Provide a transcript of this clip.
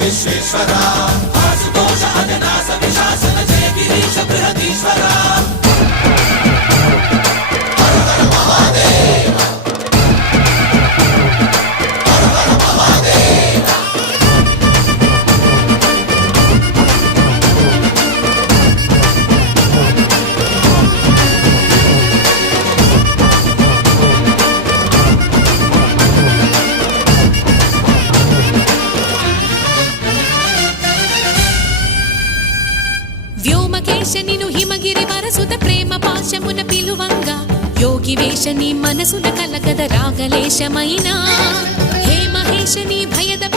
విశ్వేశ్వరా ఆశుతోష అజనాస విశాసన జయ గిరీశ బృహదీశ్వరా హర హర మహాదేవ హర హర మహాదేవ వ్యోమకేశనిను హిమగిరి వరసుత ప్రేమ పాశమున పిలువంగా యోగి వేషని మనసున కలకద రాగలేశమైనా హే మహేశని భయద